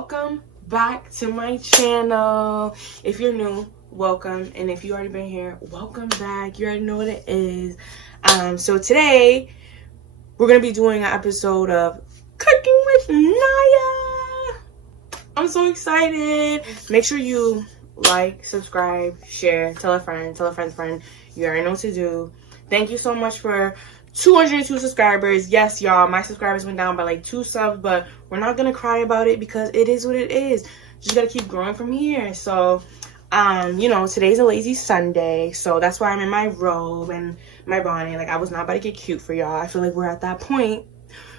welcome back to my channel. If you're new, welcome, and if you already been here, welcome back. You already know what it is. So today we're gonna be doing an episode of Cooking with Naya. I'm so excited. Make sure you like, subscribe, share, tell a friend, tell a friend's friend. You already know what to do. Thank you so much for 202 subscribers. Yes, y'all, my subscribers went down by like 2 subs, but we're not gonna cry about it because it is what it is. Just gotta keep growing from here. So you know, today's a lazy Sunday, so that's why I'm in my robe and my bonnet. Like, I was not about to get cute for y'all. I feel like we're at that point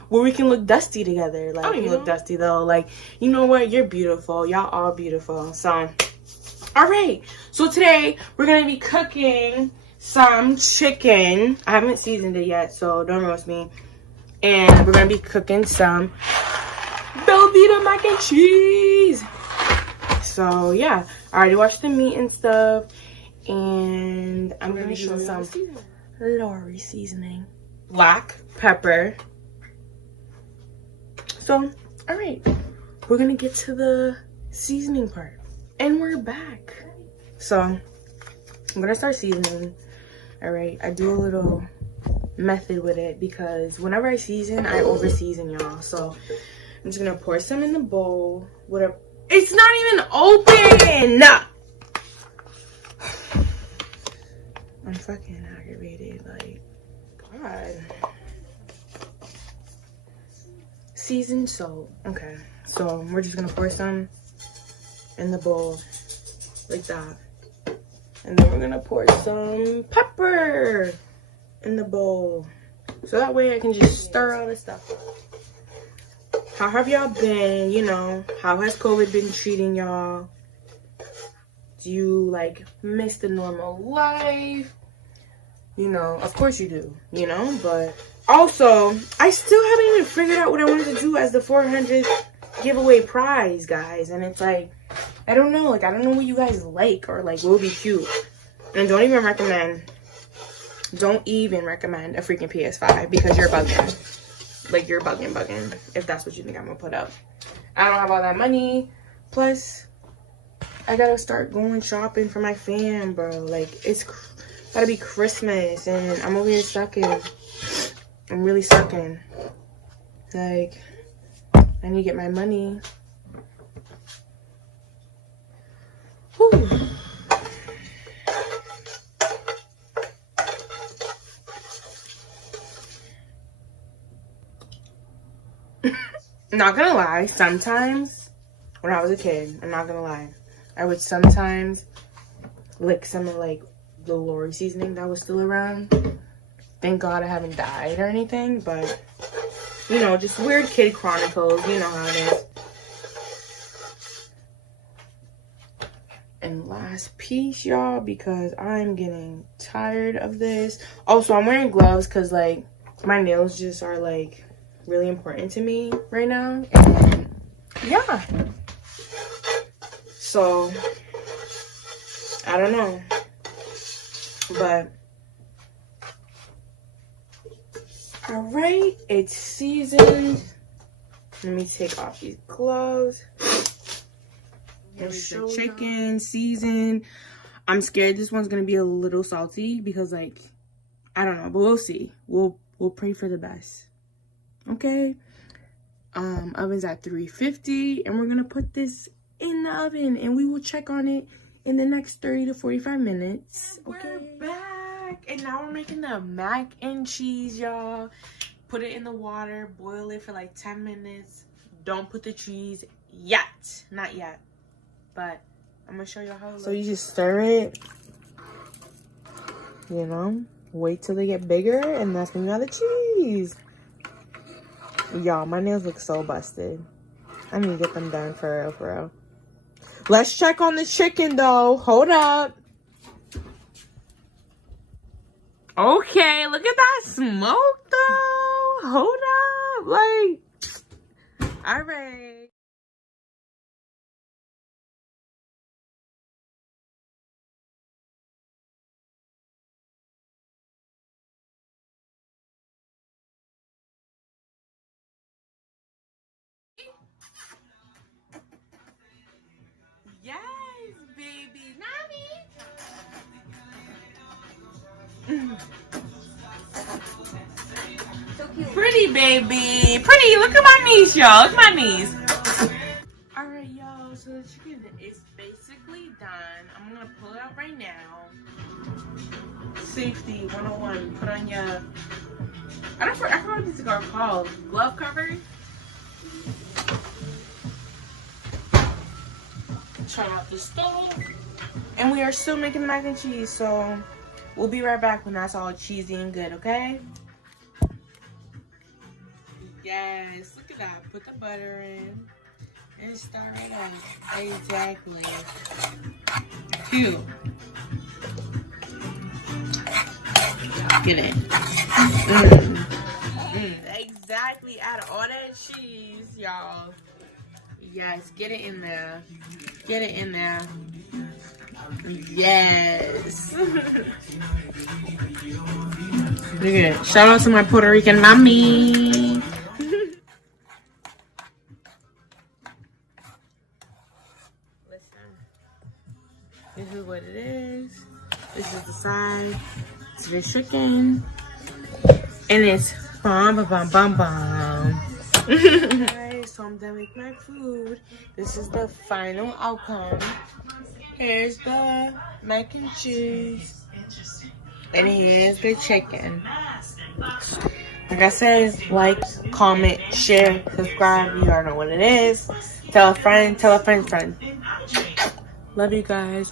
where we can look dusty together. Like, I don't even look dusty though. Like, you know what, you're beautiful, y'all all beautiful. So all right, so today we're gonna be cooking some chicken. I haven't seasoned it yet, so don't roast me. And we're gonna be cooking some Velveeta mac and cheese. So yeah, I already washed the meat and stuff, and I'm gonna show some Lori seasoning, black pepper. So all right, we're gonna get to the seasoning part, and we're back. So I'm gonna start seasoning. All right, I do a little method with it because whenever I season, I over season, y'all. So I'm just gonna pour some in the bowl. Whatever. It's not even open. I'm fucking aggravated. Like, God. Seasoned salt. Okay, so we're just gonna pour some in the bowl like that. And then we're gonna pour some pepper in the bowl. So that way I can just stir all this stuff up. How have y'all been? You know, how has COVID been treating y'all? Do you like miss the normal life? You know, of course you do, you know, but also I still haven't even figured out what I wanted to do as the 400th giveaway prize, guys. And it's like, I don't know, like, I don't know what you guys like or like what would be cute. And don't even recommend a freaking PS5 because you're bugging. Like, you're bugging if that's what you think I'm gonna put up. I don't have all that money. Plus, I gotta start going shopping for my fam, bro. Like, it's gotta be Christmas and I'm over here sucking. I'm really sucking. Like, I need to get my money. Whew. Not gonna lie, sometimes when I was a kid, I'm not gonna lie, I would sometimes lick some of like the Lori seasoning that was still around. Thank God I haven't died or anything, but you know, just weird kid chronicles, you know how it is. And last piece, y'all, because I'm getting tired of this. Also, I'm wearing gloves because like my nails just are like really important to me right now. And yeah, so I don't know, but all right, it's seasoned. Let me take off these gloves. Here's the chicken seasoned. I'm scared this one's gonna be a little salty because, like, I don't know, but we'll see. We'll pray for the best. Okay. Oven's at 350, and we're gonna put this in the oven, and we will check on it in the next 30 to 45 minutes. Okay. We're back, and now we're making the mac and cheese, y'all. Put it in the water, boil it for like 10 minutes. Don't put the cheese yet, not yet, but I'm gonna show you how it looks. So you just stir it, you know, wait till they get bigger, and that's when you add the cheese. Y'all, my nails look so busted. I need to get them done for real, for real. Let's check on the chicken though. Hold up. Okay, look at that smoke though. Hold up. Like, all right. So cute. Pretty, baby. Pretty. Look at my niece, y'all. Look at my niece. Alright, y'all. So the chicken is basically done. I'm going to pull it out right now. Safety 101. Put on your... I forgot what these are called. Glove covers? Turn off the stove. And we are still making the mac and cheese, so we'll be right back when that's all cheesy and good, okay? Yes, look at that. Put the butter in and start it up. Exactly. Cute. Get it. Exactly. Add all that cheese, y'all. Yes, get it in there. Get it in there. Yes. Look at it. Shout out to my Puerto Rican mommy. Listen. This is what it is. This is the side. It's the chicken. And it's bum bum bum bum. Alright, so I'm done with my food. This is the final outcome. Here's the mac and cheese. And here's the chicken. Like I said, like, comment, share, subscribe. You already know what it is. Tell a friend, tell a friend's friend. Love you guys.